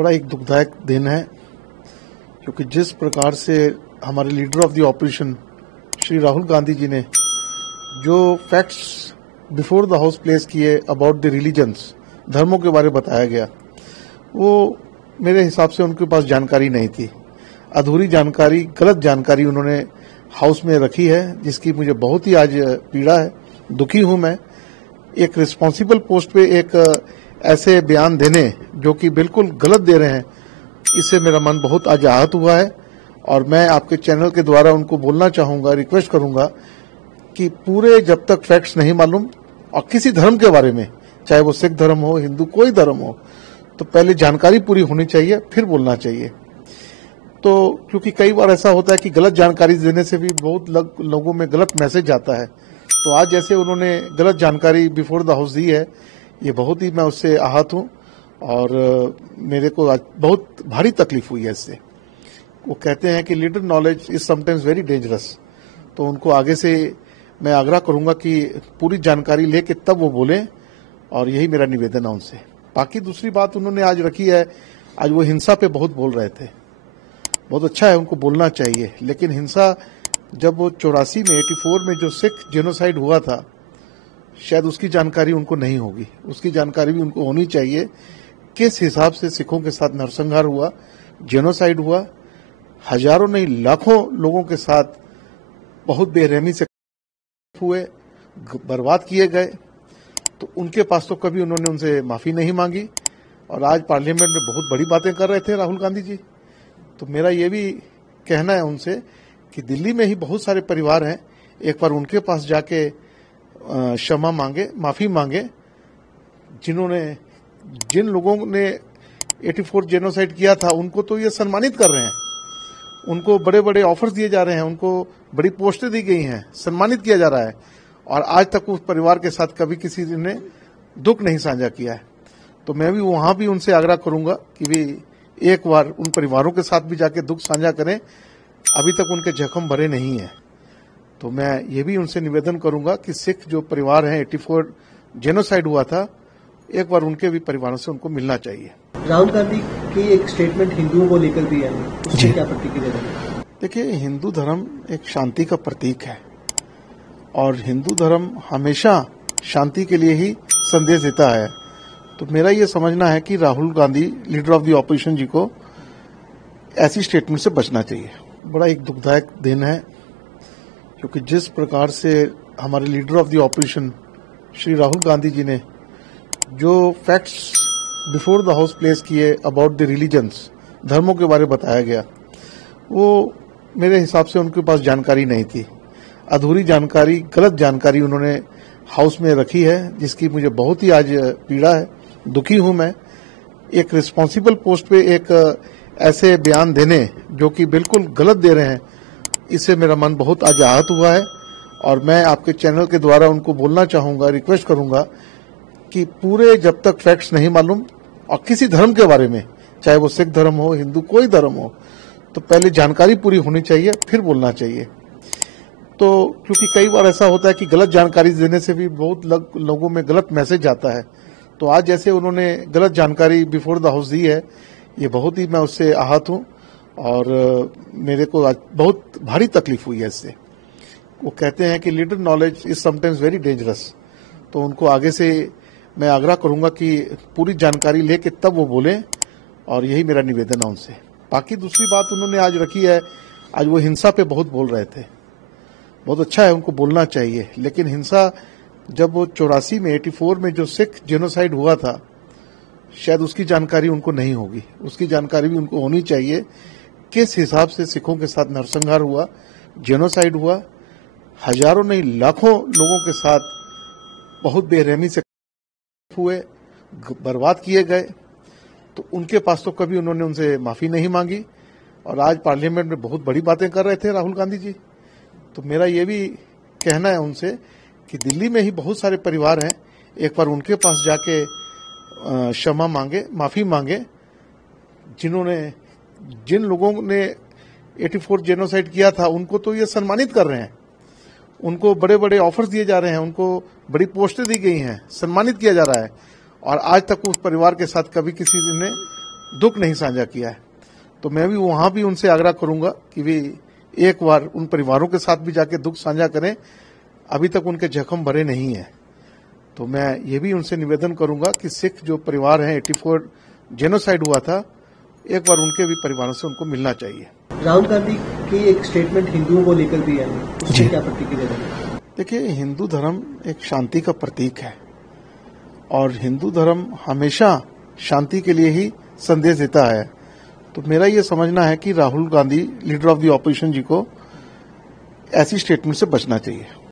बड़ा एक दुखदायक दिन है, क्योंकि जिस प्रकार से हमारे leader of the opposition Shri Rahul Gandhi ji ने जो facts before the house place किए अबाउट द रिलीजन्स, धर्मों के बारे में बताया गया, वो मेरे हिसाब से उनके पास जानकारी नहीं थी। अधूरी जानकारी, गलत जानकारी उन्होंने हाउस में रखी है, जिसकी मुझे बहुत ही आज पीड़ा है, दुखी हूं मैं। एक रिस्पॉन्सिबल पोस्ट पे एक ऐसे बयान देने जो कि बिल्कुल गलत दे रहे हैं, इससे मेरा मन बहुत आज आहत हुआ है। और मैं आपके चैनल के द्वारा उनको बोलना चाहूंगा, रिक्वेस्ट करूंगा कि पूरे जब तक फैक्ट्स नहीं मालूम और किसी धर्म के बारे में, चाहे वो सिख धर्म हो, हिंदू, कोई धर्म हो, तो पहले जानकारी पूरी होनी चाहिए, फिर बोलना चाहिए। तो क्योंकि कई बार ऐसा होता है कि गलत जानकारी देने से भी बहुत लोगों में गलत मैसेज जाता है। तो आज जैसे उन्होंने गलत जानकारी बिफोर द हाउस दी है, ये बहुत ही मैं उससे आहत हूं और मेरे को आज बहुत भारी तकलीफ हुई है इससे। वो कहते हैं कि little knowledge is sometimes very dangerous, तो उनको आगे से मैं आग्रह करूंगा कि पूरी जानकारी लेके तब वो बोलें, और यही मेरा निवेदन है उनसे। बाकी दूसरी बात उन्होंने आज रखी है, आज वो हिंसा पे बहुत बोल रहे थे, बहुत अच्छा है, उनको बोलना चाहिए। लेकिन हिंसा जब वो 84 में जो सिख जेनोसाइड हुआ था, शायद उसकी जानकारी उनको नहीं होगी, उसकी जानकारी भी उनको होनी चाहिए। किस हिसाब से सिखों के साथ नरसंहार हुआ, जेनोसाइड हुआ, हजारों नहीं लाखों लोगों के साथ बहुत बेरहमी से हुए, बर्बाद किए गए। तो उनके पास तो कभी उन्होंने उनसे माफी नहीं मांगी, और आज पार्लियामेंट में बहुत बड़ी बातें कर रहे थे राहुल गांधी जी। तो मेरा ये भी कहना है उनसे कि दिल्ली में ही बहुत सारे परिवार हैं, एक बार उनके पास जाके क्षमा मांगे, माफी मांगे। जिन लोगों ने 84 जेनोसाइड किया था, उनको तो ये सम्मानित कर रहे हैं, उनको बड़े बड़े ऑफर्स दिए जा रहे हैं, उनको बड़ी पोस्टें दी गई हैं, सम्मानित किया जा रहा है, और आज तक उस परिवार के साथ कभी किसी ने दुख नहीं साझा किया है। तो मैं भी वहां भी उनसे आग्रह करूंगा कि भी एक बार उन परिवारों के साथ भी जाके दुख साझा करें, अभी तक उनके जख्म भरे नहीं है। तो मैं ये भी उनसे निवेदन करूंगा कि सिख जो परिवार हैं, 84 जेनोसाइड हुआ था, एक बार उनके भी परिवारों से उनको मिलना चाहिए। राहुल गांधी की एक स्टेटमेंट हिंदुओं को लेकर भी है, उससे क्या प्रतिक्रिया है? देखिए, हिंदू धर्म एक शांति का प्रतीक है, और हिंदू धर्म हमेशा शांति के लिए ही संदेश देता है। तो मेरा ये समझना है कि Rahul Gandhi, leader of the opposition ji को ऐसी स्टेटमेंट से बचना चाहिए। बड़ा एक दुखदायक दिन है, क्योंकि जिस प्रकार से हमारे leader of the opposition Shri Rahul Gandhi ji ने जो facts before the house place किए अबाउट द रिलीजन्स, धर्मों के बारे में बताया गया, वो मेरे हिसाब से उनके पास जानकारी नहीं थी। अधूरी जानकारी, गलत जानकारी उन्होंने हाउस में रखी है, जिसकी मुझे बहुत ही आज पीड़ा है, दुखी हूं मैं। एक रिस्पॉन्सिबल पोस्ट पे एक ऐसे बयान देने जो कि बिल्कुल गलत दे रहे हैं, इससे मेरा मन बहुत आज आहत हुआ है। और मैं आपके चैनल के द्वारा उनको बोलना चाहूंगा, रिक्वेस्ट करूंगा कि पूरे जब तक फैक्ट्स नहीं मालूम और किसी धर्म के बारे में, चाहे वो सिख धर्म हो, हिंदू, कोई धर्म हो, तो पहले जानकारी पूरी होनी चाहिए, फिर बोलना चाहिए। तो क्योंकि कई बार ऐसा होता है कि गलत जानकारी देने से भी बहुत लोगों में गलत मैसेज जाता है। तो आज जैसे उन्होंने गलत जानकारी बिफोर द हाउस दी है, ये बहुत ही मैं उससे आहत हूं और मेरे को आज बहुत भारी तकलीफ हुई है इससे। वो कहते हैं कि little knowledge is sometimes very dangerous, तो उनको आगे से मैं आग्रह करूंगा कि पूरी जानकारी लेके तब वो बोलें, और यही मेरा निवेदन है उनसे। बाकी दूसरी बात उन्होंने आज रखी है, आज वो हिंसा पे बहुत बोल रहे थे, बहुत अच्छा है, उनको बोलना चाहिए। लेकिन हिंसा जब वो 84 में जो सिख जेनोसाइड हुआ था, शायद उसकी जानकारी उनको नहीं होगी, उसकी जानकारी भी उनको होनी चाहिए। किस हिसाब से सिखों के साथ नरसंहार हुआ, जेनोसाइड हुआ, हजारों नहीं लाखों लोगों के साथ बहुत बेरहमी से हुए, बर्बाद किए गए। तो उनके पास तो कभी उन्होंने उनसे माफी नहीं मांगी, और आज पार्लियामेंट में बहुत बड़ी बातें कर रहे थे राहुल गांधी जी। तो मेरा ये भी कहना है उनसे कि दिल्ली में ही बहुत सारे परिवार हैं, एक बार उनके पास जाके क्षमा मांगे, माफी मांगे। जिन लोगों ने 84 जेनोसाइड किया था, उनको तो ये सम्मानित कर रहे हैं, उनको बड़े बड़े ऑफर्स दिए जा रहे हैं, उनको बड़ी पोस्टें दी गई हैं, सम्मानित किया जा रहा है, और आज तक उस परिवार के साथ कभी किसी ने दुख नहीं साझा किया है। तो मैं भी वहां भी उनसे आग्रह करूंगा कि वे एक बार उन परिवारों के साथ भी जाके दुख साझा करें। अभी तक उनके जख्म भरे नहीं है। तो मैं ये भी उनसे निवेदन करूंगा कि सिख जो परिवार हैं 84 जेनोसाइड हुआ था, एक बार उनके भी परिवारों से उनको मिलना चाहिए। राहुल गांधी की एक स्टेटमेंट हिंदुओं को लेकर भी है, उससे क्या प्रतिक्रिया देंगे? देखिए, हिंदू धर्म एक शांति का प्रतीक है और हिंदू धर्म हमेशा शांति के लिए ही संदेश देता है। तो मेरा ये समझना है कि Rahul Gandhi leader of the opposition ji को ऐसी स्टेटमेंट से बचना चाहिए।